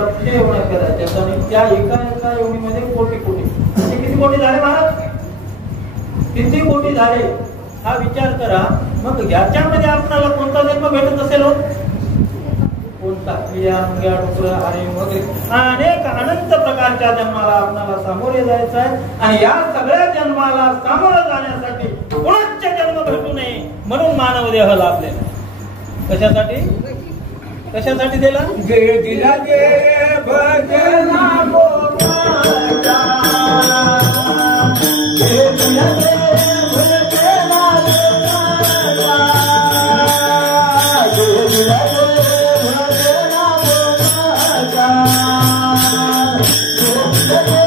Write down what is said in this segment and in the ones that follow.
लक्ष एवढ्या करायच्या आणि त्या एका एवढीमध्ये कोटी कोटी म्हणजे किती कोटी झाले महाराज? किती कोटी झाले हा विचार करा. मग याच्यामध्ये आपल्याला कोणता जन्म भेटत असेल? कोणता क्रिया मुंग्या डुकरं हरे वगैरे अनेक अनंत प्रकारच्या जन्माला आपल्याला सामोरे जायचं आहे. आणि या सगळ्या जन्माला सामोरं जाण्यासाठी कोणाचे जन्म भेटू नये म्हणून मानव देह लाभले. कशासाठी? कशासाठी दिला? दिला दे भजना गोपाळा दिला दे भजना गोपाळा दिला दे भजना गोपाळा दिला दे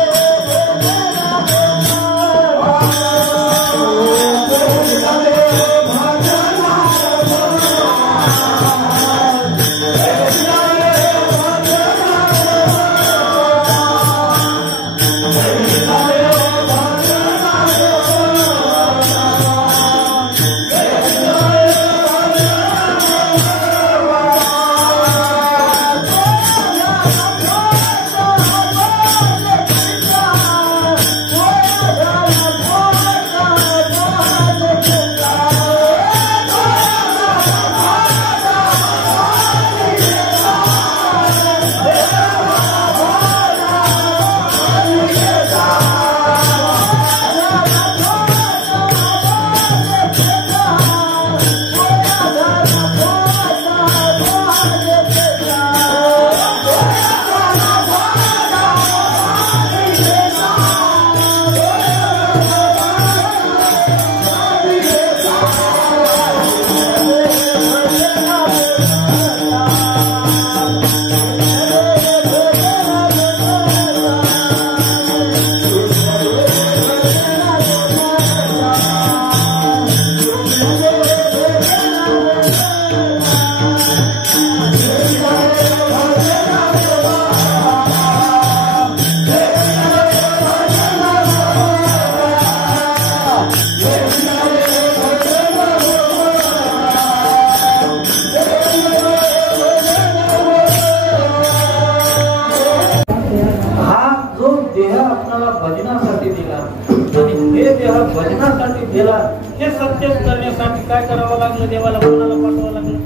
भजनासाठी दिला. हे सत्य करण्यासाठी काय करावं लागलं? देवाला कोणाला पाठवावं लागलं?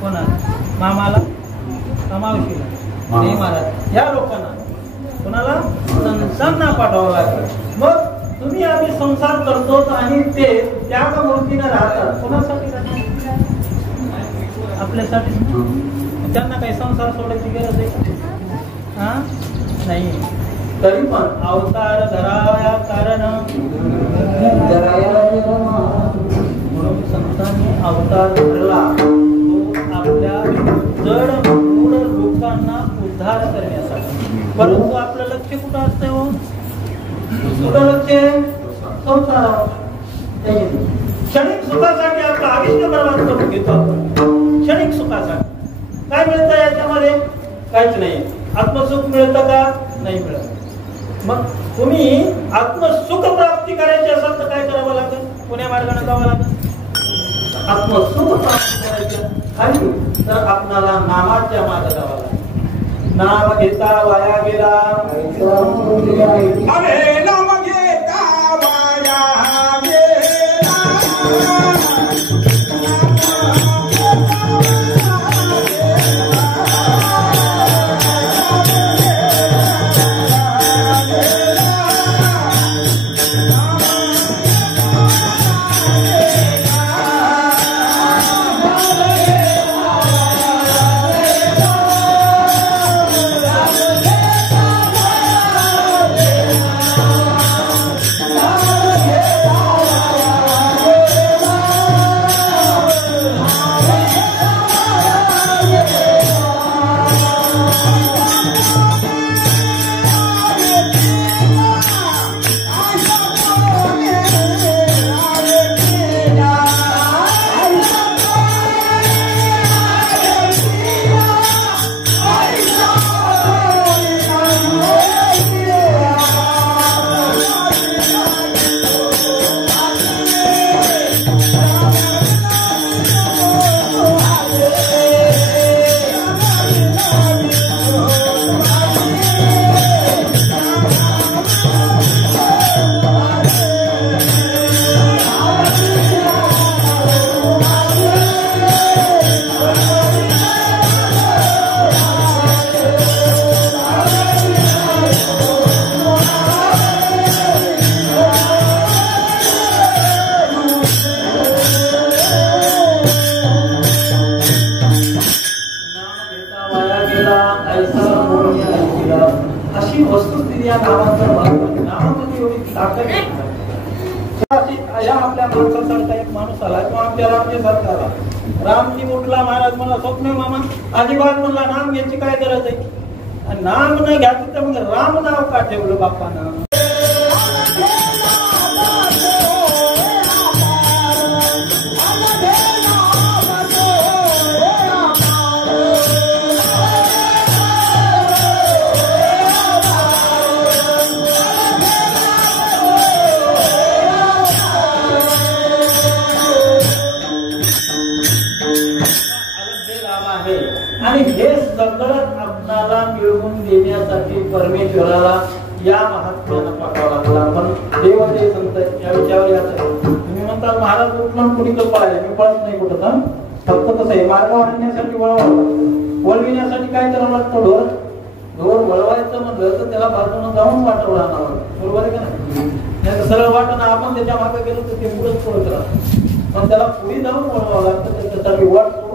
कोणाला? मामाला, मामावशीला, नाही महाराज या लोकांना कोणाला? संतांना पाठवावं लागलं. मग तुम्ही आम्ही संसार करतो आणि ते त्याग मूर्तीने राहतात. कोणासाठी राहतात? आपल्यासाठी. त्यांना काही संसार सोडायची गरज आहे का? नाही. तरी पण अवतार धराया कारण म्हणून संतांनी अवतार धरला तो आपल्या जड मूळ लोकांना उद्धार करण्यासाठी. परंतु आपलं लक्ष कुठं असतं? हो कुठं लक्ष? संसारावर. क्षणिक सुखासाठी आपलं आयुष्य बर्बाद करून घेतो आपण. क्षणिक सुखासाठी काय मिळतं याच्यामध्ये? काहीच नाही. आत्मसुख मिळतं का? नाही मिळत. मग तुम्ही आत्मसुख प्राप्ती करायची असेल तर काय करावं लागेल? कोण्या मार्गाने जावं लागेल? आत्मसुख प्राप्ती करायचं खाली तर आपणाला नामाच्या मार्ग जावं लागेल. नाम घेता वाया गेला. अरे नाम घेता वाया गेला. या आपल्या माणसासारखा एक माणूस आला किंवा आमच्या रामजी सारखा आला. रामजी उठला, महाराज मला स्वप्न मामा अजिबात म्हणला नाम घ्यायची काय गरज आहे, नाम न घ्यायचं तर मग राम नाव का ठेवलं बाप्पानं. आणि हे सगळं आपणाला मिळवून देण्यासाठी परमेश्वराला या महात्म्यानं पाठवावं लागलं. आपण देव ते संत या विषयावर याचं तुम्ही म्हणता महाराज उठलं कुणी तो पळायला, मी पळत नाही कुठं. फक्त कसं आहे मार्ग वाढण्यासाठी वळविण्यासाठी काय करावं लागतं, ढोर वळवायचं म्हणलं तर त्याला बाजूनं जाऊन वाटवलं आणावं, बरोबर आहे का नाही. सरळ वाटणं आपण त्याच्या मागे गेलो तर ते पुढेच पळत राहतं, पण त्याला पुढे जाऊन वळवावं लागतं. त्याच्यासाठी वाट सोडून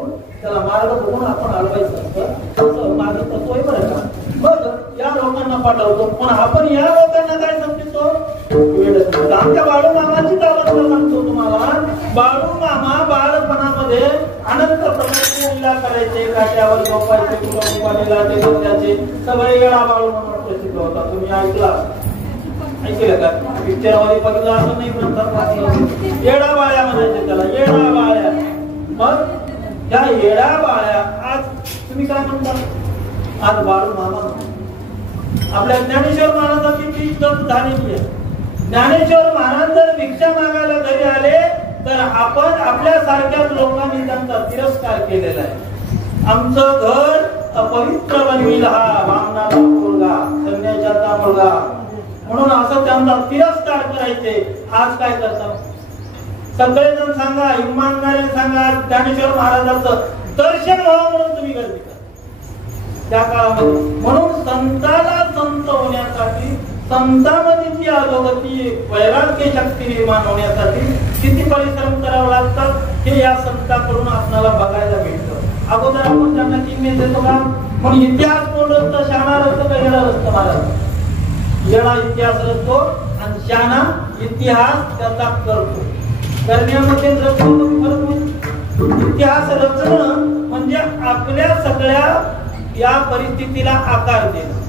त्याला मार्ग बघून आपण अडवायचं असतं, तसं मार्ग तत्व आहे बरं का. मग या लोकांना पाठवतो, पण आपण या लोकांना काय समजतो, आमच्या बाळू मामाची अवस्था सांगतो तुम्हाला. बाळू मामा बाळपणामध्ये अनंत प्रकारचे लीला करायचे, काट्यावर झोपायचे, कुटुंबाला ते सगळे वेळा बाळू मामा प्रसिद्ध होता. तुम्ही ऐकलं का, पिक्चर मध्ये बघितलं असं नाही, म्हणतात येडा बाळ्या म्हणायचे त्याला, येडा बाळ्या. मग त्या येडा बाळ्या आज तुम्ही काय म्हणता, आज बाळू मामा. आपल्या ज्ञानेश्वर महाराजांची ती इज्जत झालेली आहे. ज्ञानेश्वर महाराज जर भिक्षा मागायला घरी आले तर आपण आपल्या सारख्याच लोकांनी त्यांचा तिरस्कार केलेला आहे. आमचं घर अपवित्र बनविल हा बामणाचा मुलगा, संन्याशाचा मुलगा, म्हणून असं त्यांचा तिरस्कार करायचे. आज काय करतात सगळेजण सांगा, इमानदारीने सांगा, ज्ञानेश्वर महाराजांचं दर्शन व्हावं म्हणून तुम्ही गर्दी करा त्या काळामध्ये. म्हणून संताला संत होण्यासाठी, संतांमध्ये जी अधोगती वैराग्य शक्ती निर्माण होण्यासाठी किती परिश्रम करावे लागतात हे या संतांकडून आपल्याला बघायला मिळतं. अगोदर आपण त्यांना किंमत देतो का, म्हणून इतिहास कोण रचतं, शाणा रचतं का येणा रचतं महाराज. येणा इतिहास रचतो आणि शाणा इतिहास त्याचा करतो. करण्यामध्ये इतिहास रचणं म्हणजे आपल्या सगळ्या या परिस्थितीला आकार देणं,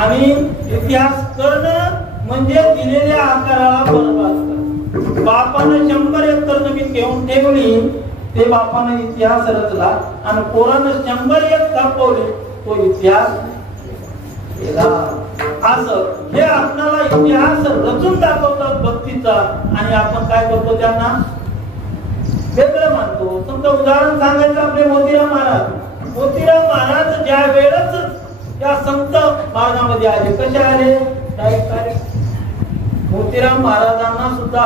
आणि इतिहास करणं म्हणजे दिलेल्या आकाराला बरबाद करणं. बापानं 100 एकर जमीन घेऊन ठेवली, ते बापानं इतिहास रचला, आणि पोरानं 100 एक कापवले, तो इतिहास केला. असं हे आपल्याला इतिहास रचून दाखवतात भक्तीचा, आणि आपण काय करतो त्यांना वेगळं मानतो. समजा उदाहरण सांगायचं आपले मोतीराम महाराज. मोतीराम महाराज ज्या वेळेस त्या संत मार्गामध्ये आले, कसे आले, मोतीराम महाराजांना सुद्धा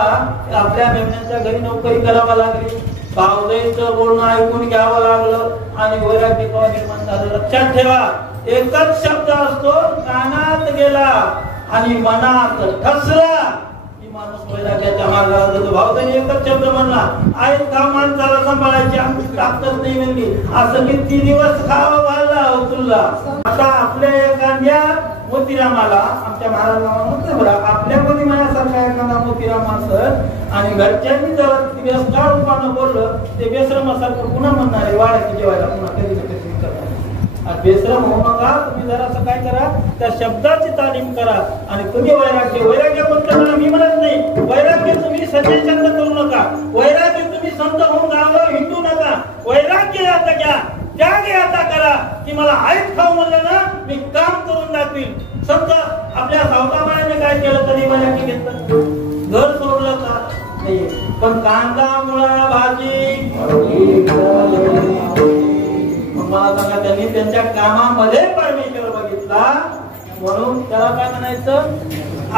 आपल्या मेमण्यांच्या घरी नोकरी करावी लागली, भावजाईचं बोलणं ऐकून घ्यावं लागलं, आणि वैराग्य केव्हा निर्माण झालं. लक्षात ठेवा, एकच शब्द असतो, कानात गेला आणि मनात ठसला की माणूस वैराग्याच्या मार्गाला जातो. भावजाई एकच शब्द म्हणला, आई का माणसाला सांभाळायची आमची ताकद नाही म्हणली, असं किती दिवस खावा घालला तुला. आता आपल्या एखाद्या मोतीरामाला आमच्या महाराजांना म्हणतो बरं, आपल्या मध्ये माझ्यासारखा एखादा मोतीराम असत आणि घरच्यांनी जर तिरस्कार रूपानं बोललं, ते बेसरमासारखं पुन्हा म्हणणार आहे वाड्याची जेवायला पुन्हा कधी कधी करणार. बेसरम होऊ नका, तुम्ही जरासं काय करा, त्या शब्दाची तालीम करा. आणि तुम्ही वैराग्य कोणतं मी म्हणत नाही, वैराग्य तुम्ही सचेचंद करू नका, वैराग्य तुम्ही संत होऊन गावावर हिंडू नका. वैराग्य आता घ्या, त्याग आता करा की मला आईत खाऊ म्हणलं ना, मी काम करून दाखवील. संत आपल्या सावकाबाईने काय केलं, कधी वैराग्य घेतलं, घर सोडलं का नाही, पण कांदा मुळा भाजी मला सांगा, त्यांनी त्यांच्या कामामध्ये परमेश्वर बघितला, म्हणून त्याला काय म्हणायचं,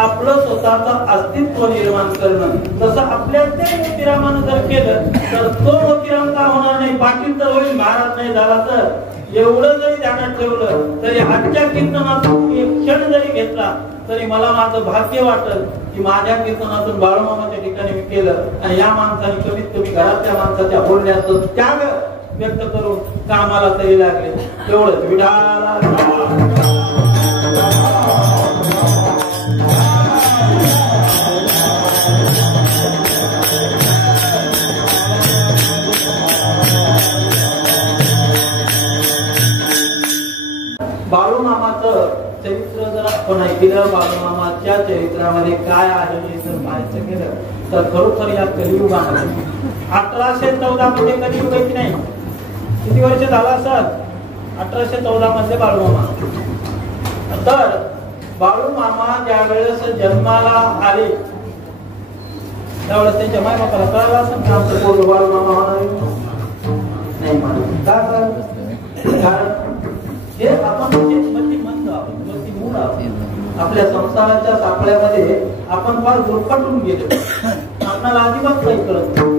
आपलं स्वतःचं अस्तित्व निर्माण करणं. जसं आपल्या ते मोतीरामानं जर केलं तर तो मोतीराम का होणार नाही, पाटील तर होईल, महाराज नाही झाला तर. एवढं जरी ध्यानात ठेवलं तरी आजच्या कीर्तनातून एक क्षण जरी घेतला तरी मला माझं भाग्य वाटल की माझ्या कीर्तनातून बाळूमामाच्या ठिकाणी मी केलं, आणि या माणसाने कमीत कमी घरातल्या माणसाच्या बोलण्याचं त्याग व्यक्त करून कामाला तरी लागले. एवढंच. विठाला चरित्र जर आपण ऐकलं बाळूमामाच्या चरित्रामध्ये काय आहे हे जर पाहायचं गेलं तर खरोखर या कलियुगामध्ये 1814 मध्ये कलियुग आहे की नाही, किती वर्ष झाला असत 1814 मध्ये बाळूमामा. तर बाळूमामा ज्या वेळेस जन्माला आले त्यावेळेस त्यांच्या माय बापाला कळालं असं की आमचं पोरगं बाळूमामा होणार नाही मानलं. कारण हे आपण मतिमंद आहोत, मतिमूळ आहोत. आपल्या संसाराच्या सापळ्यामध्ये आपण फार गुरफटून गेलो, आपल्याला अजिबात काही कळत नाही.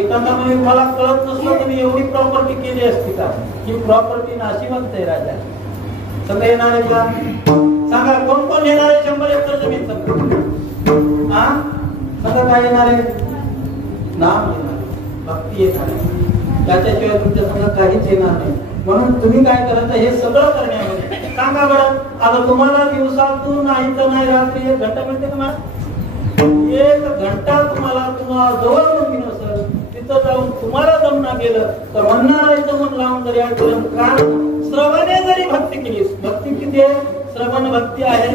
एखादा म्हणजे मला कळत नसलं तर मी एवढी प्रॉपर्टी केली असती का, ही प्रॉपर्टी नाशिवंत आहे राजा. सगळे येणार आहे का सांगा, कोण कोण येणार आहे 100 एकर जमीन सगळं? हा सगळं काय येणार आहे? नाम येणार, भक्ती येणार आहे, त्याच्याशिवाय तुमच्या सगळं काहीच येणार नाही. म्हणून तुम्ही काय करायचं हे सगळं करण्यामध्ये सांगा बरं. आता तुम्हाला दिवसातून नाही तर नाही रात्री 1 घंटा मिळते का मला? 1 घंटा तुम्हाला जवळ मुलगी नसेल तिथं जाऊन तुम्हाला जमना गेलं तर म्हणणार मन लावून जरी ऐकलं, कारण श्रवणे जरी भक्ती केली, भक्ती किती आहे? श्रवण भक्ती आहे,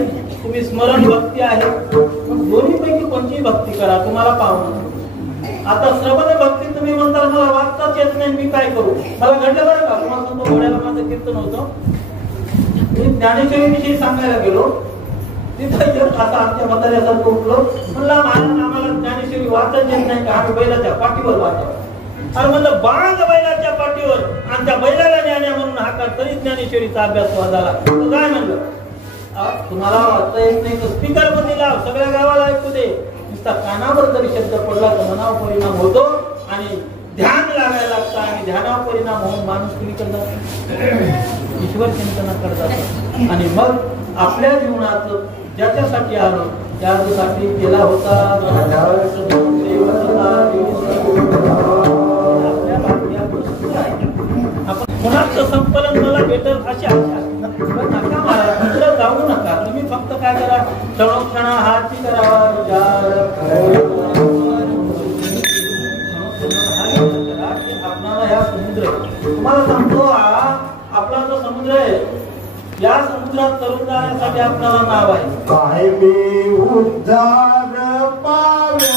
तुम्ही स्मरण भक्ती आहे. दोन्ही पैकी कोणतीही भक्ती करा तुम्हाला पाहून. आता श्रवण भक्ती तुम्ही म्हणता मला वाचताच येत नाही, मी काय करू? मला घडलं बरं का, तुम्हाला सांगतो घोड्याला माझं कीर्तन होतं. मी ज्ञानेश्वरी विषयी सांगायला गेलो, तिथं आता आमच्या म्हाताऱ्यासारखं उठलो, म्हणलं आम्हाला ज्ञानेश्वरी वाचत येत नाही का, आम्ही बैलाच्या पाठीवर वाचावं. अरे म्हणलं बांध बैलाच्या पाठीवर आणि त्या बैलाला ज्ञान्या म्हणून हाका तरी ज्ञानेश्वरीचा अभ्यास झाला. काय म्हणलं तुम्हाला वाचता येत नाही तर स्पीकर मध्ये लाव, सगळ्या गावाला ऐकू दे. नुसता कानावर जरी शब्द पडला तर मनावर परिणाम होतो आणि ध्यान लागायला लागतं आणि ध्यानावर परिणाम होऊन माणूस तुम्ही करतात ईश्वर चिंतना करतात. आणि मग आपल्या जीवनात ज्याच्यासाठी आलो त्यासाठी केला होता आपण कुणाचं संपलन मला भेटल अशी आशा नका मारा, दुसरं जाऊ नका. तुम्ही फक्त काय करा, क्षणोक्षणा हाती करावा विचार आपणाला ह्या समुद्र, तुम्हाला सांगतो आपला जो समुद्र आहे या समुद्रात तरुण जाण्यासाठी आपल्याला नाव आहे. काय मी उद्धार पावे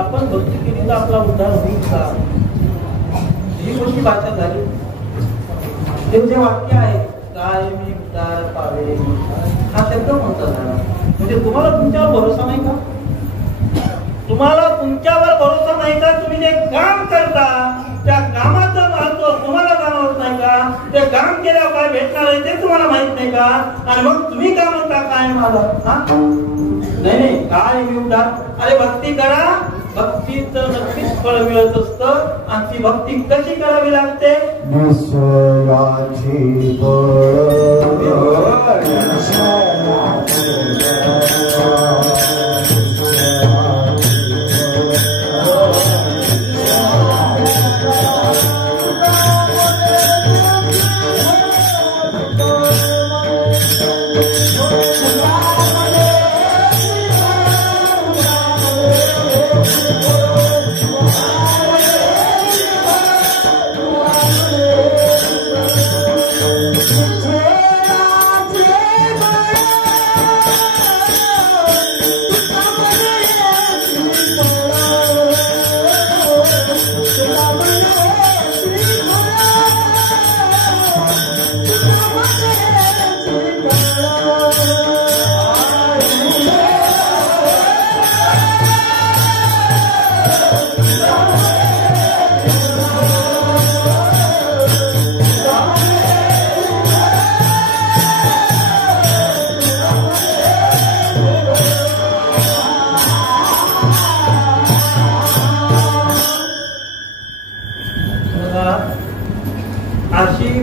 आपण भक्ती केली तर आपला उद्धार होईल का? ही कोणती भाषा झाली? ते जे वाक्य आहे काय मी उद्धार पावे हा शब्द म्हणतात. म्हणजे तुम्हाला तुमच्यावर भरोसा नाही का? तुम्हाला तुमच्यावर भरोसा नाही का? तुम्ही जे काम करता त्या कामाचं महत्व तुम्हाला जाणवत नाही का? ते काम केल्यावर काय भेटणार आहे ते तुम्हाला माहित नाही का? आणि मग तुम्ही काय म्हणता काय मला? नाही काय मी उद्धार? अरे भक्ती करा भक्तीचं नक्कीच फळ मिळत असतं. आणि ती भक्ती कशी करावी लागते? विश्वाची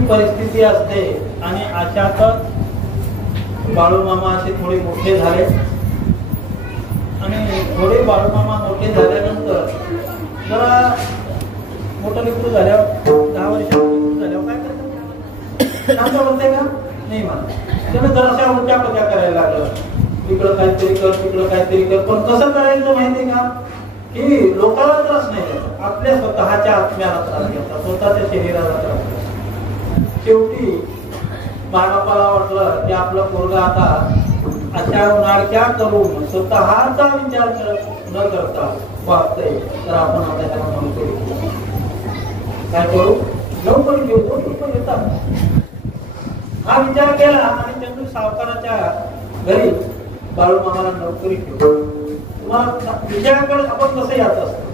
परिस्थिती असते. आणि अशातच बाळूमामा असे थोडे मोठे झाले. आणि थोडे बाळूमामा मोठे झाल्यानंतर जरा मोठं लेकरू झाल्यावर 10 वर्षांनी झाल्यावर काय करतात? शांत होते का? नाही म्हणा. त्यानं जराशा उलट्या पत्या करायला लागलं. इकडं काहीतरी कर, तिकडं काहीतरी कर. पण कसं करायचं माहितीये का? की लोकांना त्रास नाही द्यायचा, आपल्या स्वतःच्या आत्म्याला त्रास घ्यायचा, स्वतःच्या शरीराला त्रास घ्यायचा. शेवटी बाळापाला वाटलं की आपलं पोरगा आता अशा नाडक्या करून स्वतःचा विचार न करता वागतंय, तर आपण आता त्याला म्हणतो काय करू? लवकर घेऊ, 2 रुपये येतात. हा विचार केला आणि चंदू सावकाराच्या घरी बाळूमामाला नोकरी ठेवू. तुम्हाला विजयाकडे आपण कसं यायचं असतं.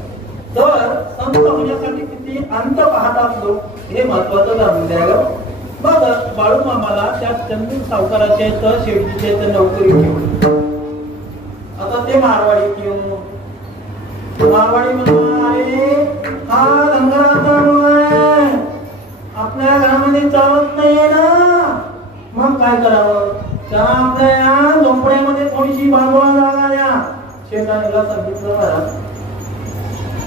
तर संत होण्यासाठी किती अंत पाहतात लोक, हे महत्वाचं जाणून द्यावं. मग बाळूमामाला त्या चंदू सावकाराच्या इथं शेवटीच्या इथं नोकरी ठेवली. आता ते मारवाडी किंवा मारवाडी म्हणून हा धनगराचा आहे, आपल्या घरामध्ये चालत नाहीये ना. मग काय करावं? त्याला आपल्या या झोपड्यामध्ये थोडीशी बाजूला जागा द्या. शेतानीला सांगितलं मला.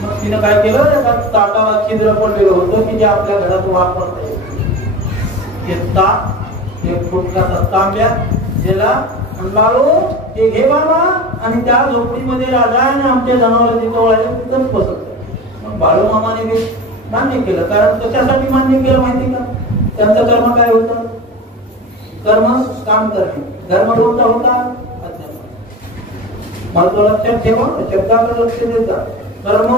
मग तिनं काय केलं? एका ताटाला छिद्र पडलेलं होतं की जे आपल्या घरात वापरता येईल. ते ताट, एक फुटकाचा तांब्या दिला, बाळू ते घे बाबा आणि त्या झोपडीमध्ये राजा आणि आमच्या जनावर तिथं वळायला तिथंच बसत. मग बाळूमामाने मान्य केलं. कारण कशासाठी मान्य केलं माहिती का? त्यांचं कर्म काय होतं? कर्म काम करणे. धर्म कोणता होता? अज्ञान. महत्व लक्षात ठेवा, शब्दाकडे लक्ष देता. कर्म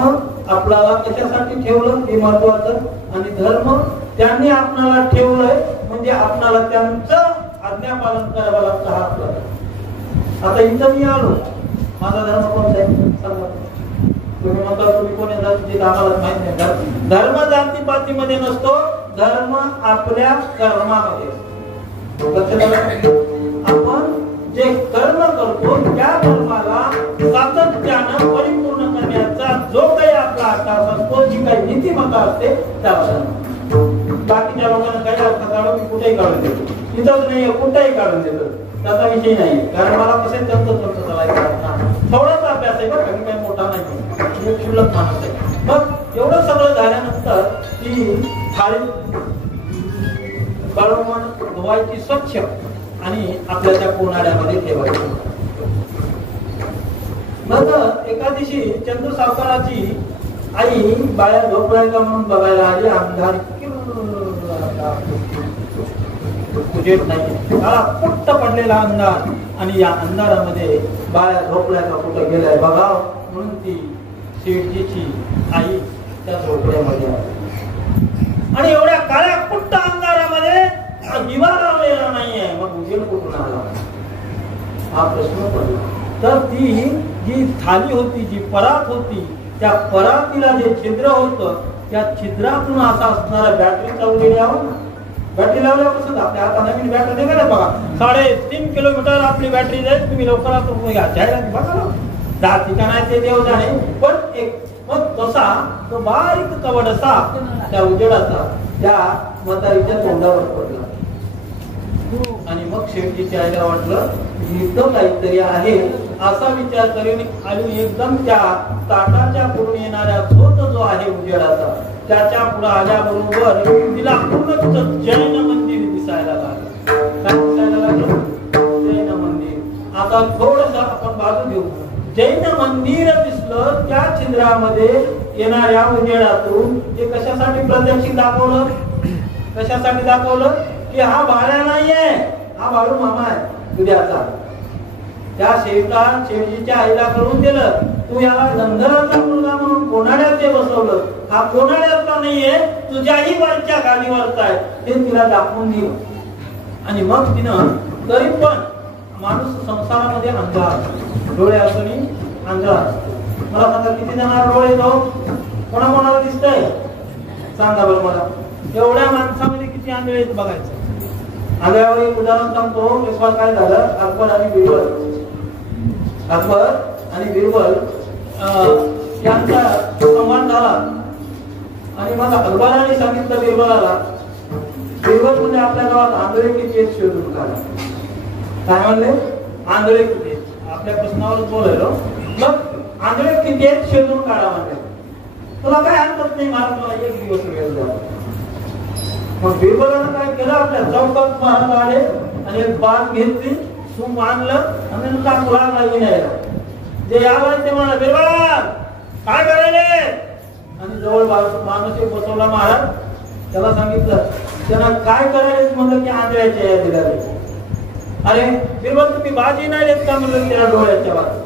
आपल्याला कशासाठी ठेवलं हे महत्वाचं. आणि धर्म त्यांनी आपल्याला ठेवलंय म्हणजे आपल्याला त्यांचं आज्ञा पालन करावं लागतं. हा आपला. आता इथं मी आलो, माझा धर्म कोणता आहे सांगा. तुम्ही म्हणता तुम्ही कोण आहे जाती, आम्हाला माहित नाही. धर्म जातीपातीमध्ये नसतो, धर्म आपल्या कर्मामध्ये. आपण जे कर्म करतो त्या कर्माला सातत्यानं परिपूर्ण करण्याचा जो काही आपला आकार असतो, जी काही नीतिमत्ता असते त्याला. बाकीच्या लोकांना काही अर्थ काढून कुठेही काढून देतो, तिथंच नाही कुठेही काढून देतो, त्याचा विषय नाही. कारण मला कसं तंत्र चालायचं, थोडाच अभ्यास आहे बरं, काही मोठा नाही, एक क्षुल्लक माणूस आहे. मग एवढं सगळं झाल्यानंतर ती थाळी बाळूमामा धुवायची स्वच्छ आणि आपल्या त्या कोणाड्यामध्ये ठेवायची. मग एका दिवशी चंदू सावकाराची आई बाया झोपलाय का म्हणून बघायला आली. अंधार उजेड नाही, काळा पुट्ट पडलेला अंधार. आणि या अंधारामध्ये बाया झोपल्या का कुठं गेलाय बघा म्हणून ती शेठजीची आई त्या झोपड्यामध्ये आली. आणि एवढ्या काळ्या पुट्ट अंधारामध्ये दिवा लावलेला नाहीये, मग उजेड कुठून आला हा प्रश्न पडला. तर ती जी थाली होती, जी परात होती, त्या परातीला जे छिद्र होतं त्या छिद्रातून असा असणारा बॅटरी चालवलेली आहोत ना. बॅटरी लावल्यावर कसं आपल्या आता नवीन बॅटरी निघाल्या बघा, 3.5 किलोमीटर आपली बॅटरी जाईल. तुम्ही लवकरात घ्या जाहिरात बघा. जाती का नाही ते देव जाणे, पण एक मग तसा तो बारीक कवडसा त्या उजेडाचा त्या म्हातारीच्या तोंडावर पडला. आणि मग शेवटी आईला वाटलं इथं काहीतरी आहे असा विचार करून आणि एकदम त्या ताटाच्या पुढून येणाऱ्या झोत जो आहे उजेडाचा त्याच्या पुढे आल्याबरोबर तिला पूर्ण जैन मंदिर दिसायला लागलं. काय दिसायला लागलं? जैन मंदिर. आता थोडस आपण बाजू घेऊ. जैन मंदिर दिसलं त्या छिद्रामध्ये येणाऱ्या उजेडातून. ते कशासाठी प्रत्यक्षित दाखवलं? कशासाठी दाखवलं की हा बाळ्या नाहीये, हा बाळू मामा आहे उद्याचा. त्या शेठजीच्या आईला करून दिलं, तू याला गंधर्वाचा मुलगा म्हणून कोणाड्यात ते बसवलं. हा कोणाड्याचा नाहीये, तुझ्याही वरच्या खालीवरचा आहे हे तिला दाखवून दिलं. आणि मग तिनं तरी पण माणूस संसारामध्ये अंधा असतो, डोळे असून अंधा असतो. मला सांगा किती जणांना डोळे तो कोणाकोणाला दिसतंय? सांगा बरं मला. एवढ्या माणसामध्ये किती आंधळे आहेत बघायचं. आंधळ्यावर एक उदाहरण सांगतो. एकवार काय झालं, अकबर आणि बिरबल यांचा संवाद झाला. आणि मला अकबराने सांगितलं बिरबलाला, बिरबल म्हणजे आपल्या गावात आंधळे किती एक शोधून काढा. काय म्हणले? आंधळे किती? आपल्या प्रश्नावर बोलायलो. मग आंधळे किती एक शोधून काढा म्हणजे तुला काय हरकत नाही, मला तुला एक दिवस वेळ द्या. मग बिरबलानं काय केलं, आपल्या चौकात महाराज आले आणि एक बाग घेतली, सूम आणलं आणि तुला नाही जे यावं ते म्हणा, बिरबल काय करायले? आणि जवळ माणूस एक बसवला महाराज. त्याला सांगितलं, त्यांना काय करायला म्हणलं की आंधळ्याच्या या दिल्या. अरे बिरबल तुम्ही बाजी नाही देत का म्हणलं त्या डोळ्याच्या बाजू.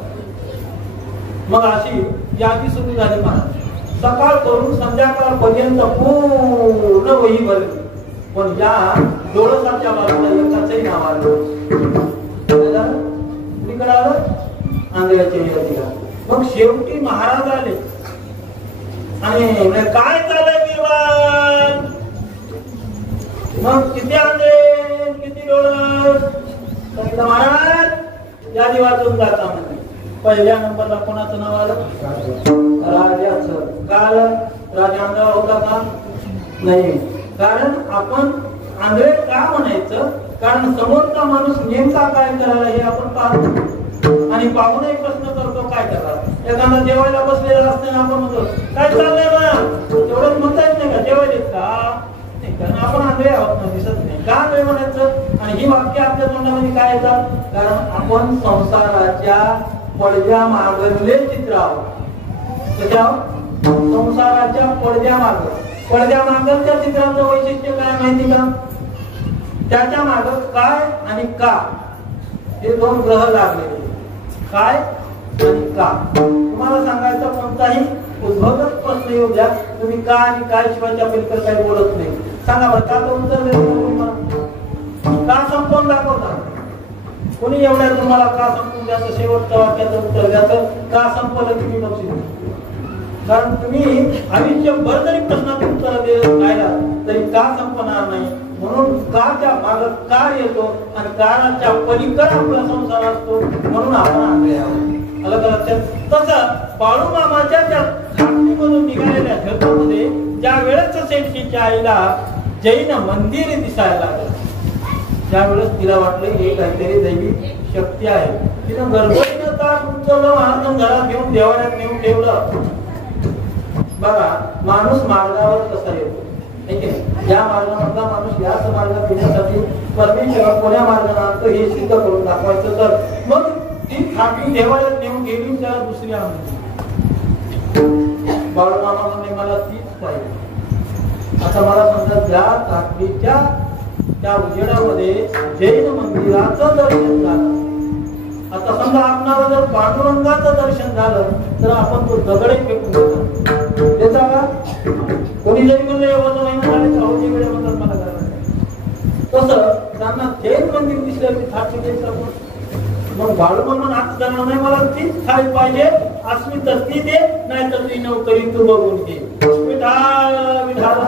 मग अशी यादी सुरू झाली महाराज. सकाळ करून संध्याकाळपर्यंत पूर्ण वही भरली, पण या डोळसाच्या बाजूला एकाचंही नाव आलं. कुणीकडे आलं? आंधळ्याच्या यादीला. मग शेवटी महाराज आले आणि काय चाललंय बिरबल? मग किती आंधळे किती डोळस? सांगितलं महाराज यादी वाचून जाता म्हणजे. पहिल्या नंबरला कोणाचं नाव आलं? राजाचं. काल राजा आंधळा होता का? नाही. कारण आपण आंधळे का म्हणायचं? कारण समोरचा माणूस नेमका काय करायला हे आपण पाहतो आणि पाहूनही प्रश्न करतो काय करा. एखादा जेवायला बसलेला असताना आपण म्हणतो काय चाललंय ना, तेवढंच म्हणता येत नाही का जेवायलेत का? कारण आपण आंधळे आहोत ना, दिसत नाही. का आंधळे म्हणायचं? आणि ही वाक्य आपल्या तोंडामध्ये काय येतात? कारण आपण संसाराच्या पडद्या मागले चित्र आहोत. त्याच्या संसाराच्या पडद्या माग, पडद्या मागच्या चित्राचं वैशिष्ट्य काय माहिती का? त्याच्या माग काय आणि का हे दोन ग्रह लागलेले. काय आणि का. तुम्हाला सांगायचं कोणताही उद्भवच प्रश्न येऊ द्या, तुम्ही का आणि काय शिवायच्या पलीकडे काही बोलत नाही. सांगा बरं का तो उत्तर देतो का संपवून दाखवता. कोणी एवढ्या तुम्हाला का संपवून द्यायचं, शेवटच्या वाक्याचं उत्तर द्यायचं का संपवलं तुम्ही बक्षीस. कारण तुम्ही आयुष्यभर जरी प्रश्नाचं उत्तर देत राहिला तरी का संपणार नाही. म्हणून काच्या माग कार येतो आणि काराच्या पलीकडे आपला संसार असतो, म्हणून आपण आंधळे आहोत. अलग लक्षात. तसं बाळू मामाच्या त्या खाटणीमधून निघालेल्या झोपेमध्ये ज्या वेळेस शेठजीच्या आईला जैन मंदिर दिसायला लागलं, त्यावेळेस तिला वाटलं हे काहीतरी दैवी शक्ती आहे. तिनं गडबडीनं ताट उचललं, महाराज घरात घेऊन देवाऱ्यात नेऊन ठेवलं. बघा माणूस मार्गावर कसा येतो, या मार्गामधला माणूस याच मार्गात येण्यासाठी परमेश्वर कोण्या मार्गाने आणतो हे सिद्ध करून दाखवायचं. तर मग ती खाटी देवाऱ्यात नेऊन गेली त्याला दुसरी आणली. बाळूमामा म्हणजे मला तीच पाहिजे. आता मला समजा त्या खाटीच्या त्या उजेडामध्ये जैन मंदिराचं दर्शन झालं. आता समजा आपणाला जर पांडुरंगाचं दर्शन झालं तर आपण तो दगडे फेकून देतो. देता का? कोणी जरी म्हणलं एवढं महिना झाले सावजी वेळे म्हणतात मला करायला. तसं त्यांना जैन मंदिर दिसलं की थाट द्यायचं. मग बाळूमामा आज जाणार नाही, मला तीच थाळी पाहिजे असली तर ती दे, नाही तर ती नोकरी तू बघून घे. विठाल विठाल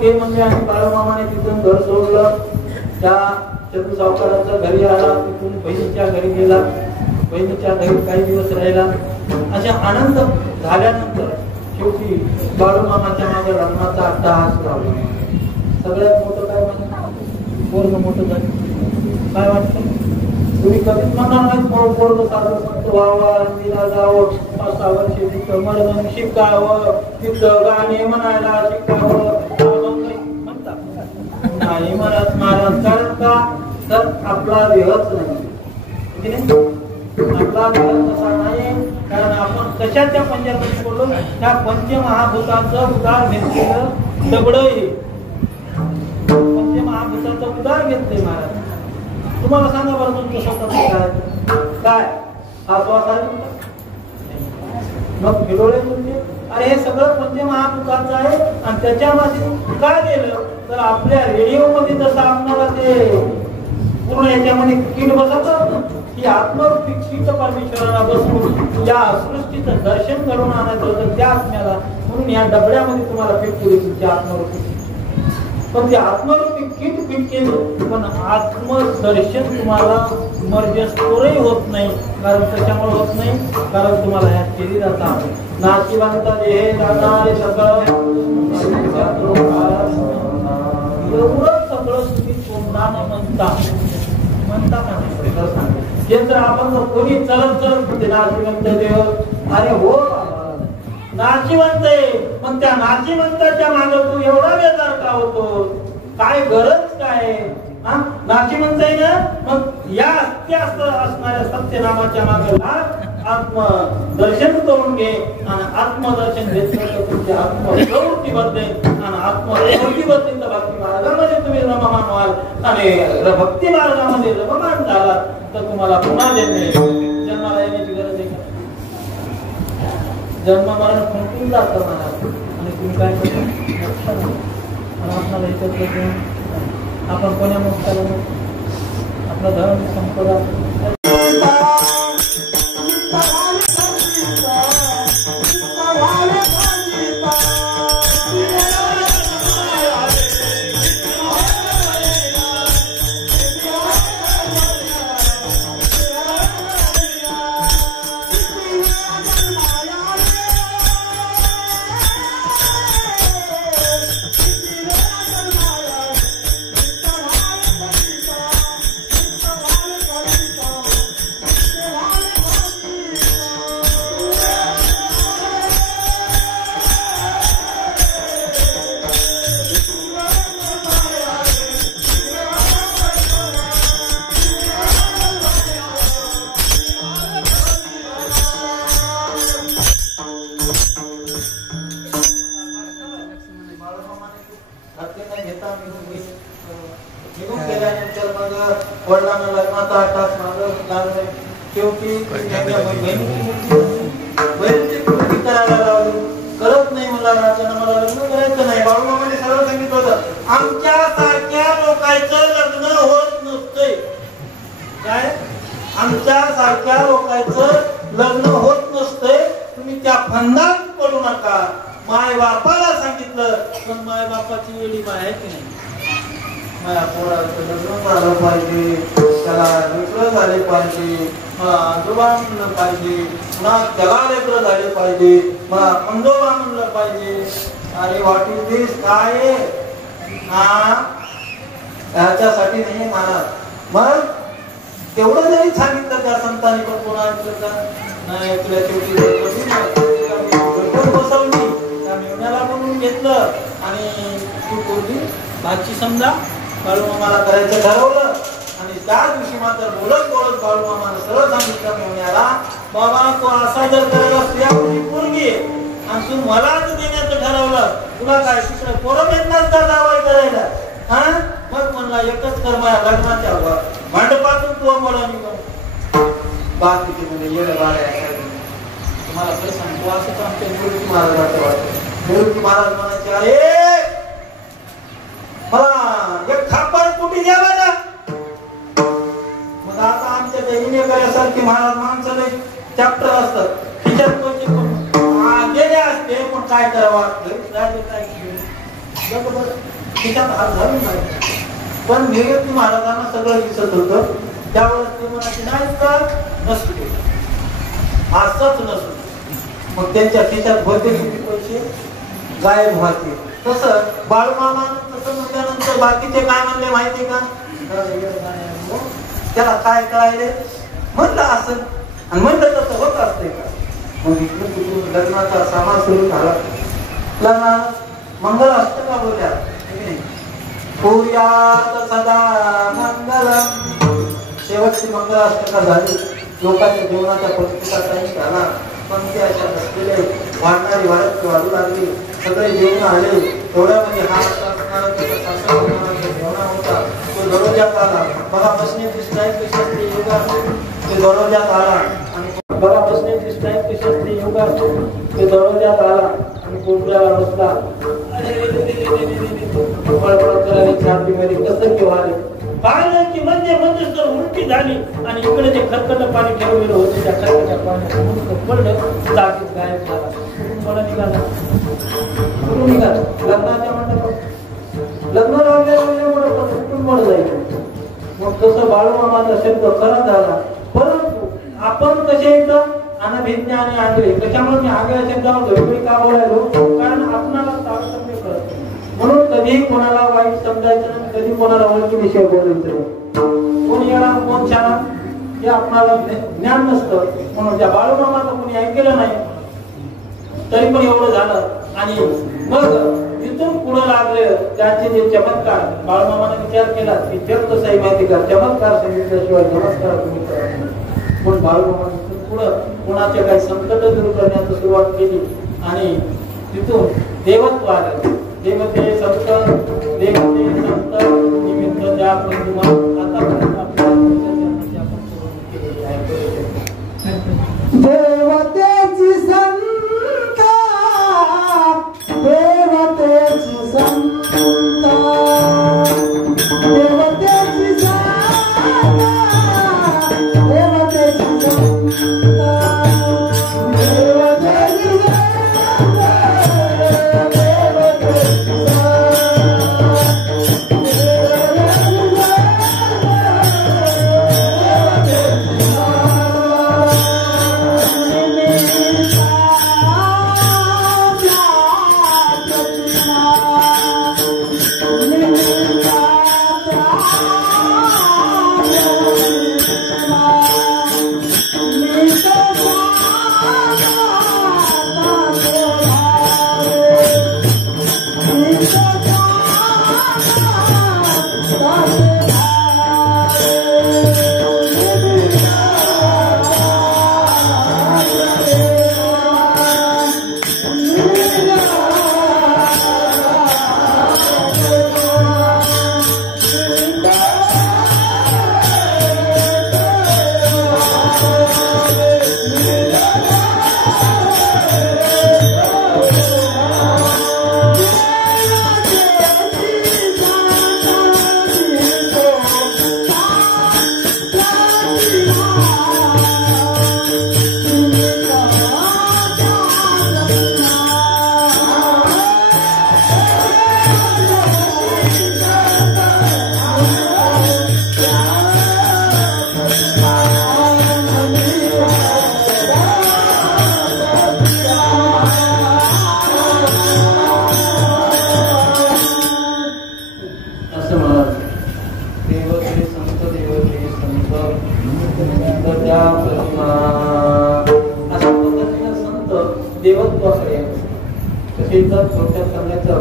घे म्हणजे आणि बाळूमामाने तिथून घर सोडलं. त्या चतू सावकाराच्या घरी आला, तिथून बहिणीच्या घरी गेला, बहिणीच्या घरी काही दिवस राहिला. अशा आनंद झाल्यानंतर शेवटी बाळूमामाच्या मागे लग्नाचा अट्टाहास लावला. सगळ्यात मोठं काय म्हणजे पोरग मोठं झालं. काय वाटतं तुम्ही कधीच म्हणणार नाही पोरग साधं संत व्हावं, तिला जावं, 5-6 वर्षे तिथं मर्दन शिकावं, तिथं गाणे म्हणायला शिकावं म्हणतात नाही म्हणत महाराज. कारण का तर आपला देहच नाही, आपला देह तसा नाही. कारण आपण कशाच्या पंजामध्ये बोललो, त्या पंचमहाभूताचं उदार घेतलेलं दगड आहे. पंचमहाभूताचं उदार घेतले महाराज. तुम्हाला सांगा बरं तुमचं स्वतः काय हा श्वास आहे मग फिरवले तुमचे. अरे हे सगळं पंचमहाभूताचं आहे. आणि त्याच्यामध्ये काय गेलं तर आपल्या रेडिओ मध्ये जसं आपल्याला ते पूर्ण याच्यामध्ये कीट बसवतात, ही आत्मरूपी कीट परमेश्वराला बसवून या सृष्टीचं दर्शन करून आणायचं होतं त्या आत्म्याला. म्हणून या डबड्यामध्ये तुम्हाला फिट केली तुमची आत्मरूपी. पण ते आत्मरूपी कीट फिट केलं, पण आत्मदर्शन तुम्हाला मर्जस्वरही होत नाही. कारण त्याच्यामुळे होत नाही, कारण तुम्हाला या शरीराचा नाशिवंत देह जाणारे सगळं एवढं सगळं तुम्ही तोंडाने म्हणता का नाही. हे जर आपण जर कोणी चलत नाशिवंत देह, अरे हो नाशिवंत आहे, मग त्या नाशिवंताच्या मागे तू एवढा बेजार का होतो? काय गरज काय? नाशिवंत आहे ना, मग या असणाऱ्या सत्यनामाच्या मागे आत्मदर्शन करून घे. आणि आत्मदर्शन घेतलं तर तुमची आत्मप्रवृत्ती बदले. आणि आत्मप्रवृत्ती बदली तर भक्ती मार्गामध्ये तुम्ही रममान व्हाल. आणि भक्ती मार्गामध्ये रममान झाला तर तुम्हाला पुन्हा जन्माला येण्याची गरज आहे का? जन्म मरण खुंटून जातं महाराज. आणि तुम्ही काय करता आपल्याला याच्यात आपण कोण्या मुक्ताला आपला धर्म संपदा करत नाही. मला लग्न करायचं नाही. बाळूमामाने सरळ सांगितलं होतं, आमच्या सारख्या लोकांचं लग्न होत नसतंय. काय आमच्या सारख्या लोकांचं लग्न होत नसतंय. तुम्ही त्या फंदात पडू नका. माय बापाला सांगितलं, पण माय बापाची वेळी माय आहे की नाही? माझ्या पोराचं लग्न झालं पाहिजे, त्याला लेकरं झाले पाहिजे, मला आजोबा म्हणलं पाहिजे, पुन्हा त्याला लेकरं झाले पाहिजे, मला पंजोबा म्हणलं पाहिजे. अरे व्हॉट इज दिस? काय ह्याच्यासाठी नाही महाराज. मग तेवढं जरी सांगितलं त्या संतांनी, पण पुन्हा ऐकलं का नाही? ऐकल्या शेवटी बसवली, त्या मेवण्याला बनवून घेतलं आणि तू पोरगी भाची समजा बाळूमामाला करायचं ठरवलं. आणि त्या दिवशी मात्र बोलत बाळूमामाला सरळ सांगितलं मेवण्याला, बाबा तू असा जर करायला तुझ्या पोरगी आणि तू मलाच देण्याचं ठरवलं, तुला काय तिकडे पोरं भेटणार का जावई करायला? मग म्हणला एकच कर, माझ्या लग्नाच्या भांडपातून तू मला निघून बाकीचे म्हणजे येणं बाळ्या. तुम्हाला खरं सांगतो, असंच आमच्या निवृत्ती महाराजाचं वाटतं. निवृत्ती महाराज म्हणायचे, अरे मला एक खापर कुठे द्या बरं. मग आता आमच्या हिनेकऱ्यासारखी महाराज माणसं चॅप्टर असतात, खिच्यात गेले असते, पण काय करावं काय तिच्यात हात घालून नाही. पण निवृत्ती महाराजांना सगळं दिसत होतं. त्यावेळेस ते म्हणायचे नाही का नसू दे, असंच नसू. मग त्यांच्या खिशात भरते किती पैसे गायब व्हायचे. तसं बाळूमामानं तसं म्हटल्यानंतर बाकीचे काय म्हणले माहिती का, त्याला काय कळायले म्हणलं असं आणि म्हणलं तसं होत असतंय का. मग इकडून तिकडून लग्नाचा सामान सुरू झाला. लग्नात मंगल अष्टका बोलल्या, कुर्यात सदा मंगलम. शेवटची मंगल अष्टका झाली. लोकांच्या जीवनाच्या परिस्थितीचा काही झाला. पंक्ती अशा बसलेले वाढणारी वाढू लागली. सगळे जेवण आले. एवढ्यामध्ये हा जेवणा होता तो दररोजात आला. बघा बसण्याची स्टाईल कशी असते योगा असेल ते दररोजात आला. आणि बघा बसण्याची स्टाईल कशी असते योगा असेल ते दररोजात आला आणि कोपऱ्याला बसला. कसं किंवा पाहिलं की म्हणजे तर उलटी झाली आणि इकडे जे खरकट पाणी ठेवलेलं होतं त्या खरकट्या पाण्यात पडलं, जागीच गायब झाला. कुठून निघाला, कुठून निघाला लग्नाच्या मंडपात. लग्न लावल्यामुळे कुठून पड जाईल. मग तसं बाळूमामाचा शब्द खरा झाला. परंतु आपण कसे येतं अनभिज्ञ आणि आंधळे. त्याच्यामुळे मी आगळ्या शब्दावर धडपडी का बोलायलो, कारण आपणाला तारतम्य कळत. म्हणून कधी कोणाला वाईट समजायचं नाही, कधी कोणाला ओळखीविषयी बोलायचं. कोण येणार कोण छान हे आपणाला ज्ञान नसतं. म्हणून त्या बाळूमामाचं कोणी ऐकलं नाही तरी पण एवढं झालं. आणि मग इथून पुढे लागले त्यांचे जे चमत्कार. बाळूमामाने विचार केला की जग कसं आहे माहिती का, चमत्कार सांगितल्याशिवाय नमस्कार तुम्ही करा. पण बाळूमामाने इथून पुढं कोणाचे काही संकट दूर करण्याची सुरुवात केली आणि तिथून देवत्व आलं. देवते संत निमित्त ज्या प्रतिमा आतापर्यंत देवतेची संत, देवतेची संत, देवतेची संत, देवतेची संत.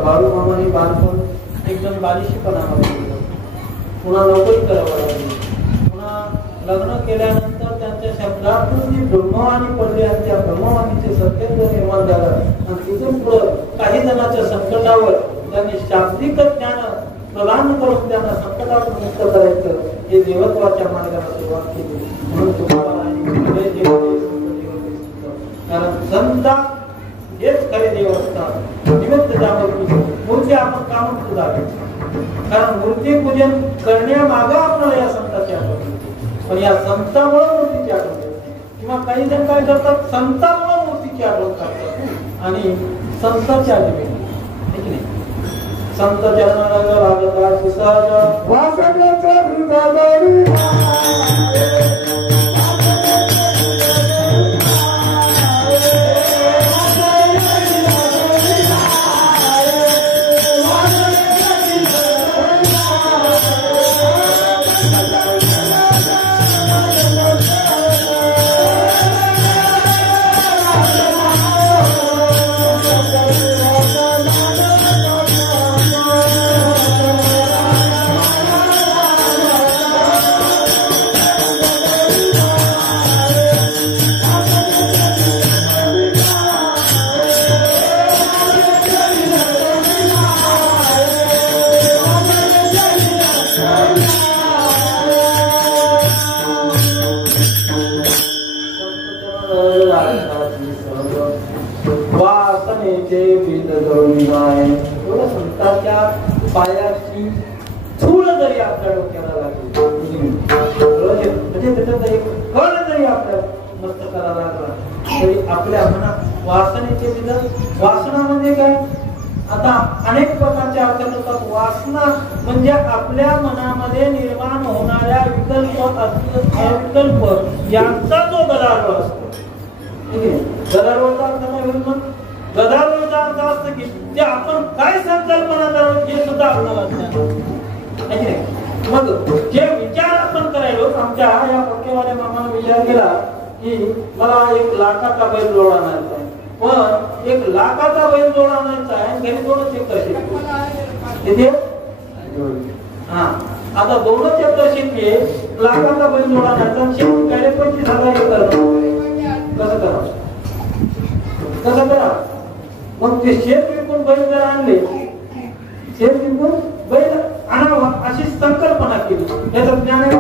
बाळूमामाने बालपण एकदम बालिशीपणामध्ये गेलं. पुन्हा नोकरी करावं लागली. पुन्हा लग्न केल्यानंतर त्यांच्या शब्दातून जी ब्रह्मवाणी पडली आणि त्या ब्रह्मवाणीचे सत्यत्व निर्माण झालं. आणि तिथून पुढं काही जणांच्या संकटावर त्यांनी शाब्दिक ज्ञान प्रदान करून त्यांना संकटातून मुक्त करायचं हे देवत्वाच्या मार्गाला सुरुवात केली. म्हणून तुम्हाला कारण संता हेच खरे देव असतात. निमित्त जागृती मूर्ती आपण का म्हणतो जागे, कारण मूर्ती पूजन करण्यामागं आपल्याला या संतांची आठवण येते. पण या संतांमुळे मूर्तीची आठवण येते. किंवा काही जण काय करतात, संतांमुळे मूर्तीची आठवण करतात आणि संतांची आठवण येते. संत चरणाला लागता सहज वासनेचा हृदय वासनेचे बीज जळून आहे. एवढं संतांच्या पायाची धूळ जरी आपल्या डोक्याला लागली म्हणजे त्याच्यात एक कण जरी आपल्या मस्तकाला लागला तरी आपल्या मनात वासनेचे बीज. वासना म्हणजे काय? आता अनेक प्रकारचे अर्थ करतात. वासना म्हणजे आपल्या मनामध्ये निर्माण होणाऱ्या विकल्प यांचा जो गदारोळ असतो. गदारोळचा अर्थ काय होईल? मग गदारोळचा अर्थ असतो की जे आपण काय संकल्पना करावं हे सुद्धा आपल्याला नाही. मग जे विचार आपण करायलो, आमच्या या पक्केवाल्या मामाने विचार केला की मला 1 लाखाचा बैल जोड आणायचा आहे, पण 1 लाखाचा बैल जोड आणायचा आहे, घरी 2 एकर शेती किती? हा, आता 2 एकर शेती, लाखाचा बैल जोड आणायचा आणि शेती काय 25,000 एकर. कसं करा? कसं करा? मग ते शेत विकून बैल जर आणले, शेत विकून बैल आणावा अशी संकल्पना केली. याचं ज्ञान आहे.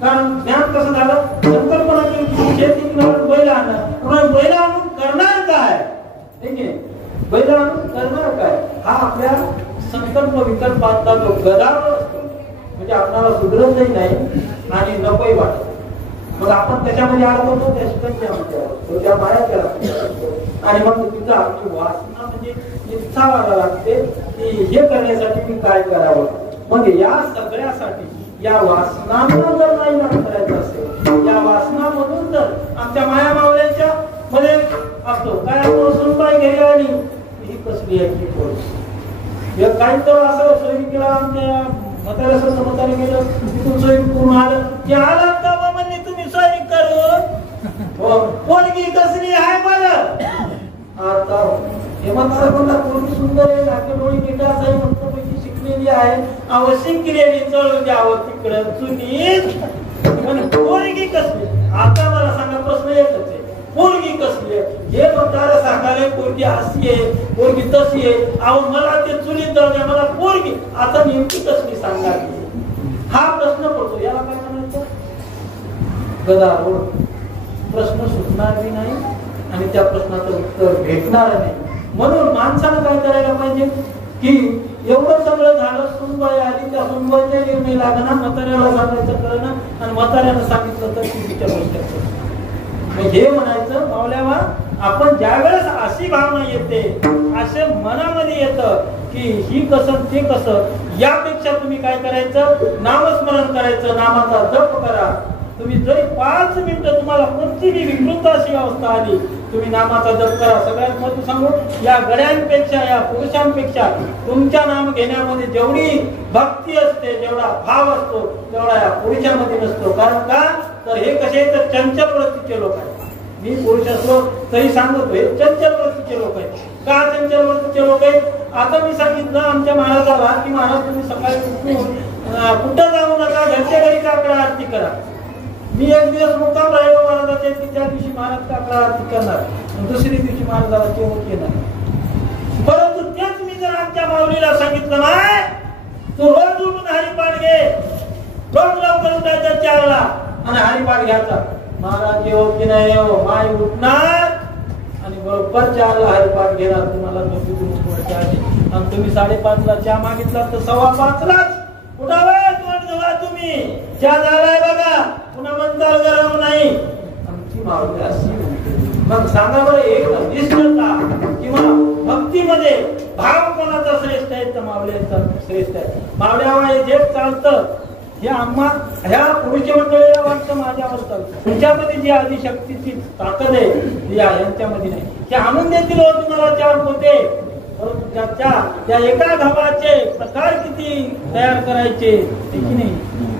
कारण ज्ञान कसं झालं? संकल्पना केली शेत विकून बैल आणणं. बैल आणून करणार काय? ठीक आहे, बैल आणून करणार काय? हा आपल्या संकल्प विकल्पांचा जो गदारोळ असतो म्हणजे आपल्याला सुधरतही नाही आणि नकोही वाटत. मग आपण त्याच्यामध्ये अडकवतो, त्या शिकण्यामध्ये अडकतो, त्या माया केला आणि मग तिथं आपली वासना म्हणजे इच्छा व्हायला लागते की हे करण्यासाठी मी काय करावं. मग या सगळ्यासाठी या वासनांना जर नाही नाश करायचं असेल, या वासनामधून जर आमच्या माया मावळ्यांच्या मध्ये असतो काय असतो, सुनबाई घरी आली ही कसली आहे की काही तर असं सोयी केला आमच्या म्हाताऱ्या समताने गेलं, तिथून सोयी करून आलं की आला का म्हणजे तुम्ही सोयी करून पोरगी कसली आहे मला. आता हे म्हणतात कोणता पोरगी सुंदर आहे, नाके डोळी गिटास आहे, मस्तपैकी शिकलेली आहे, आवश्यक केलेली चळून द्यावं तिकडं चुनीत. पोरगी कसली? आता मला सांगा, प्रश्न एकच आहे, पोरगी कसली आहे? हे म्हणतात सांगाले पोरगी अशी आहे, पोरगी तशी आहे. अहो मला ते चुलीत जाऊ द्या, मला पोरगी आता नेमकी कसली सांगा. हा प्रश्न पडतो. याला काय म्हणायचं? गदारोळ. प्रश्न सुटणार बी नाही आणि त्या प्रश्नाचं उत्तर भेटणार नाही. म्हणून माणसानं काय करायला पाहिजे की एवढं सगळं झालं, सुनबाई आली, त्या सुनबाईचा निर्णय लागणार, म्हाताऱ्याला सांगायचं कळणं आणि म्हाताऱ्यानं सांगितलं तर चुकीच्या गोष्टी. हे म्हणायचं मावल्यावा, आपण ज्या वेळेस अशी भावना येते, असे मनामध्ये येतं की ही कसं ते कसं, यापेक्षा तुम्ही काय करायचं? नामस्मरण करायचं, नामाचा जप करा. तुम्ही जरी 5 मिनिटं तुम्हाला कोणतीही विकृत अशी अवस्था आली, तुम्ही नामाचा जप करा. सगळ्यात महत्त्व सांगू, या गड्यांपेक्षा, या पुरुषांपेक्षा तुमच्या नाम घेण्यामध्ये जेवढी भक्ती असते, जेवढा भाव असतो, तेवढा या पुरुषामध्ये नसतो. कारण का? तर हे कसे तर चंचल वृत्तीचे लोक आहेत. मी पुरुष असलो तरी सांगतोय, चंचल वृत्तीचे लोक आहेत. का चंचल वृत्तीचे लोक आहेत? आता मी सांगितलं आमच्या महाराजाला की महाराज तुम्ही सकाळी उठून कुठं जाऊ नका, घरच्या घरी काकडा आरती करा. मी एक दिवस मुक्काम राहिलो महाराजाच्या, त्या दिवशी महाराज काकडा आरती करणार, दुसरी दिवशी महाराजाला जेवण येणार. परंतु तेच मी जर आमच्या माऊलीला सांगितलं नाही, तू रोज उठून हरिपाठ घे, रोज लवकर उठायचं 4ला आणि हरिपाठ घ्यायचा. महाराज येऊ की नाही येऊ, माय उठणार आणि बरोबर 4ला हरिपाठ घेणार. तुम्हाला झोपेतून उठवायच्या आधी आणि तुम्ही 5:30ला चहा मागितला तर 5:15लाच उठावं, तोंड धुवा तुम्ही, चहा झालाय बघा, पुन्हा म्हणताल गरम नाही. आमची माऊली अशी म्हणते. मग सांगा बरं, एक निष्ठता किंवा भक्तीमध्ये भाव कोणाचा श्रेष्ठ आहेत तर मावळ्यांचा श्रेष्ठ आहे. मावळ्यामुळे जे चालतं हे आम्हा ह्या पुरुष मंडळीला वाटतं माझ्यावर चालतं. तुमच्यामध्ये जी आदिशक्तीची ताकद आहे ती यांच्यामध्ये नाही. ते आणून देतील हो तुम्हाला 4 पोते, परंतु त्या एका गव्हाचे प्रकार किती तयार करायचे की नाही,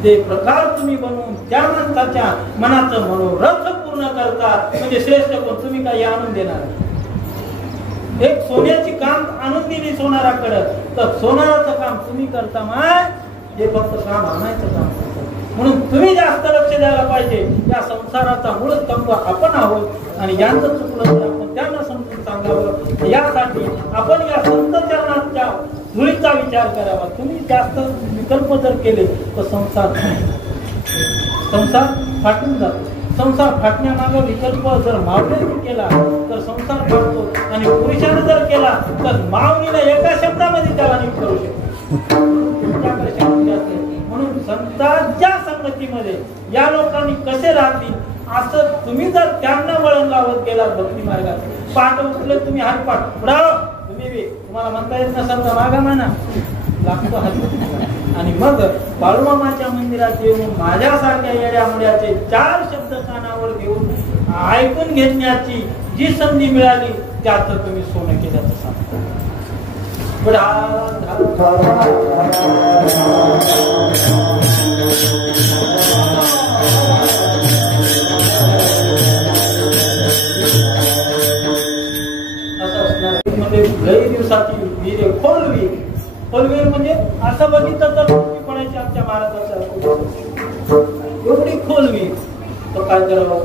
ते प्रकार तुम्ही बनवून त्या माणसाच्या मनाचं मनोरथ पूर्ण करता. म्हणजे श्रेष्ठ कोण? तुम्ही काही आणून देणार. एक सोन्याची काम आणून दिली सोनाराकडे, तर सोनाराचं काम तुम्ही करता माय, हे फक्त काम आणायचं काम करतं. म्हणून तुम्ही जास्त लक्ष द्यायला पाहिजे. या संसाराचा मूळ स्तंभ आपण आहोत आणि यांचं चुकलं तर आपण त्यांना समजून सांगावं. यासाठी आपण या संत चरणाच्या धुळीचा विचार करावा. तुम्ही जास्त विकल्प जर केले तर संसार फाटून जातो. संसार फाटण्यामागे विकल्प जर मावळ्याने केला तर संसार फाटतो, आणि पुरुषाने जर केला तर मावळीला एका शब्दामध्ये त्याला नीट करू शकतो. म्हणून संतांच्या संगतीमध्ये या लोकांनी कसे राहतील असं तुम्ही जर त्यांना वळण लावत गेला भक्ती मार्गात. पाठ उचले तुम्ही हरिपाठ पुढाव, तुम्ही तुम्हाला म्हणता येत नसेल तर मागा म्हणा, लागतो हात. आणि मग बाळूमामाच्या मंदिरात येऊन माझ्यासारख्या येड्या मुड्याचे 4 शब्द कानावर घेऊन ऐकून घेण्याची जी संधी मिळाली त्याचं तुम्ही सोनं केल्याचं सांगतो. लई दिवसाची विहीर खोलवीर म्हणजे असं बघितलं तर पडायचे आमच्या महाराजाच्या एवढी खोलवीर. तर काय करावं,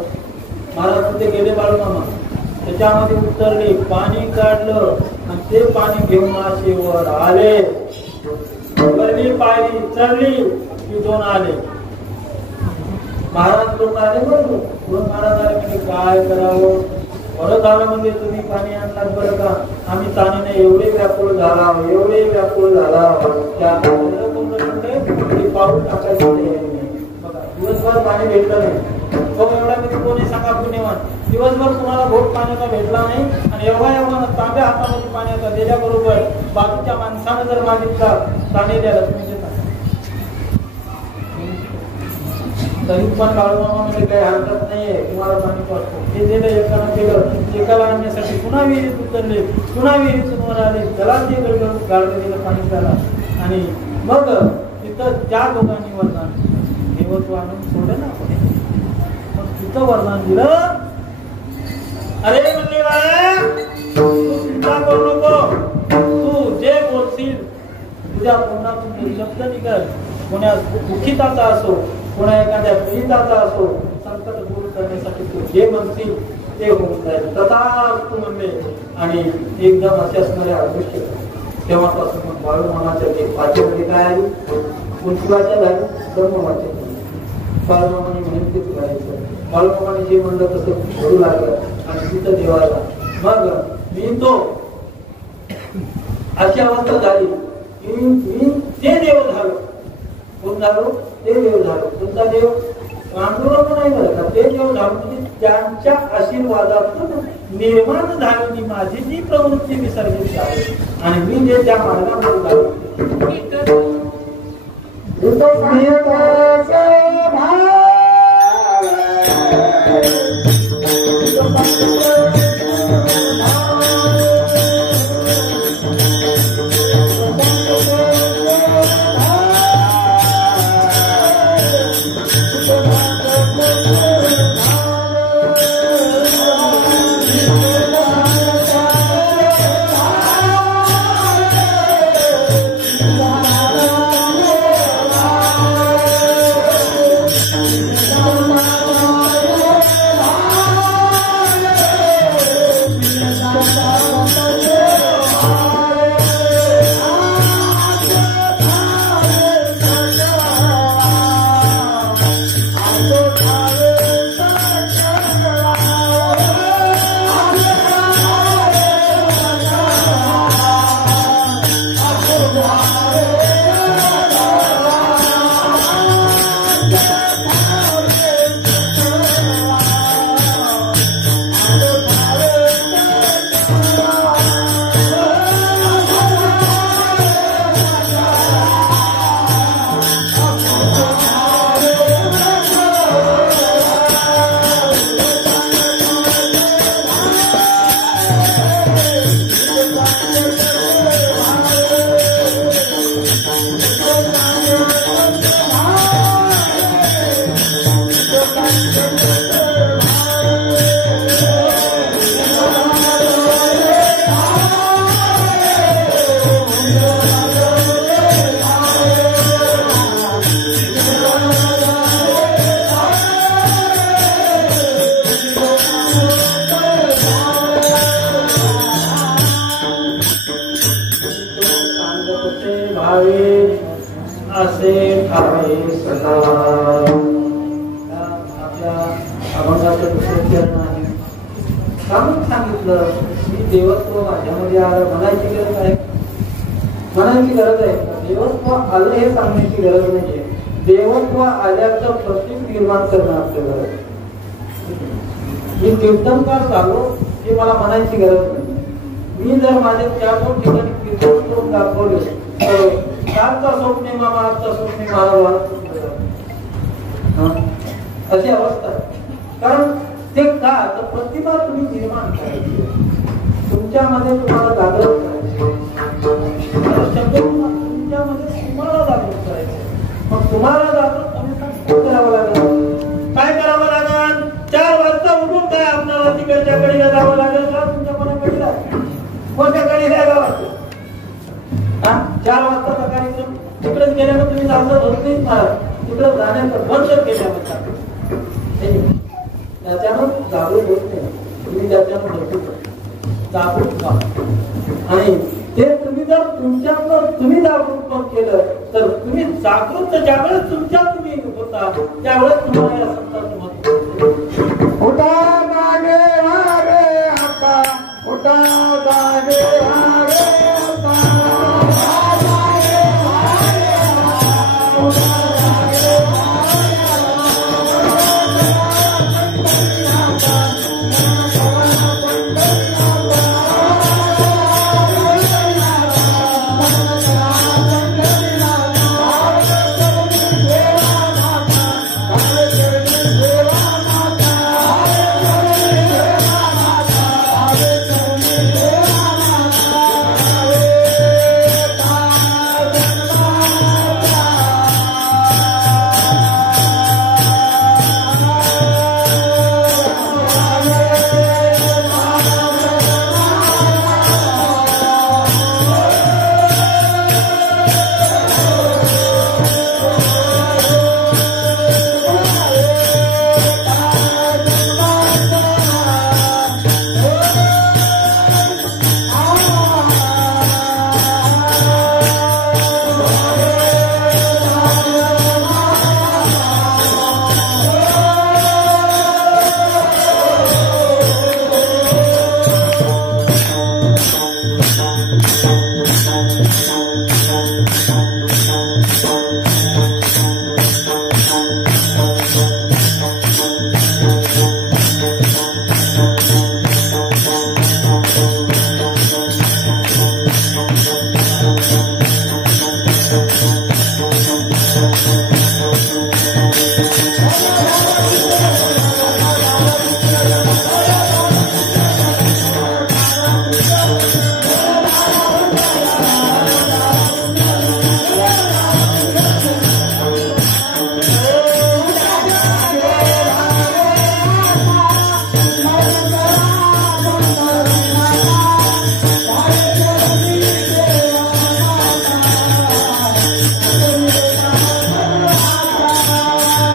महाराज तिथे गेले बाळूमामा, त्याच्यामध्ये उतरले, पाणी काढलं आणि ते पाणी घेऊन माशेवर आले. वरली पायरी चढली की 2 आले. महाराज लोक आले बरोबर. महाराज आले म्हणजे काय करावं, बरं झालं म्हणजे तुम्ही पाणी आणलात बरं का, आम्ही ताणीने एवढे व्याकुळ झाला त्या पाऊल टाकायचं. बघा दिवसभर पाणी भेटलं नाही. एवढा मी कोणी सांगा पुण्यवान, दिवसभर तुम्हाला घोट पाण्याचा भेटला नाही आणि एवढा तांब्या हातामध्ये पाण्याचा दिल्याबरोबर बाजूच्या माणसानं जर मागितला पाणी द्यायला तुम्ही देता. तरी पण बाळूमामामध्ये काही हरकत नाहीये, तुम्हाला पाणी पाठवतो. हे दिलं एकाला केलं, एकाला आणण्यासाठी पुन्हा विहिरीत उतरले, पुन्हा विहिरीतून वर आले, त्याला ते गाडगं दिलं पाणी प्याला. आणि मग तिथं त्या दोघांनी वरदान देवत्व आणून सोडलं ना पुढे. मग तिथं वरदान दिलं, अरे म्हणले तू चिंता करू नको, तू जे बोलशील तुझ्या तोंडातून शब्द निघल, कोणा दुःखिताचा असो, कोणा एखाद्या पीडिताचा असो, संकट दूर करण्यासाठी तू जे म्हणशील ते होऊन जाईल. तथास्तु म्हणले आणि एकदम असे असणारे अदृश्य. तेव्हापासून मग बाळूमामाच्या ते 5 मध्ये काय आली, कोणती वाचा झाली, ब्रह्मवाचा. बाळूमामाने म्हणून तेच करायचं. बाळूमामाने जे म्हणलं तसं घडू लागलं आणि तिथं देवाला मग मी तो अशी अवस्था झाली की मी ते देव झालो. कोण झालो? ते देव झालो. तुमचा देव आंदोलन नाही बरं का, ते देव झालो म्हणजे त्यांच्या आशीर्वादातून निर्माण झालेली माझी जी प्रवृत्ती विसर्जित आहे आणि मी जे त्या मार्गामध्ये झालो. आपल्या अभंगाचं दुसरं चरण आहे. सांगून सांगितलं मी देवत्व माझ्यामध्ये आलं म्हणायची गरज आहे. म्हणायची गरज आहे. देवत्व आलं हे सांगण्याची गरज नाहीये. देवत्व आल्याचं प्रतीक निर्माण करणं आपल्या गरज आहे. मी कीर्तनकार झालो हे मला म्हणायची गरज नाही. मी जर माझ्या 4-2 ठिकाणी कीर्तन करून दाखवले तर कालचा स्वप्ने मामा आजचा स्वप्ने महाराज अशी अवस्था आहे. कारण ते का तर प्रतिभा तुम्ही निर्माण करायची तुमच्यामध्ये, तुम्हाला जागृत करायचे तुमच्यामध्ये, तुम्हाला जागृत करायचे. मग तुम्हाला जागृत करावं लागेल. काय करावं लागेल? 4 वाजता उठून काय आपल्याला तिकडच्या कडीला जावं लागेल का? तुमच्या मनाकडीला कोणत्या कडीला गावात 4 वाजताचा कार्यक्रम तिकडेच गेल्यानं तुम्ही जास्त होत नाही महाराज. तिकडे जाण्याचं बंद केल्यानंतर त्याच्यानं जागृत होत नाही. तुम्ही त्याच्यानं भरपूर जागृत व्हा. आणि ते तुम्ही जर तुमच्यावर तुम्ही जागृत केलं तर तुम्ही जागृत ज्यावेळेस तुमच्या तुम्ही होता त्यावेळेस तुम्हाला या संतांचं महत्व उठा मागे वारे आता उठा जागे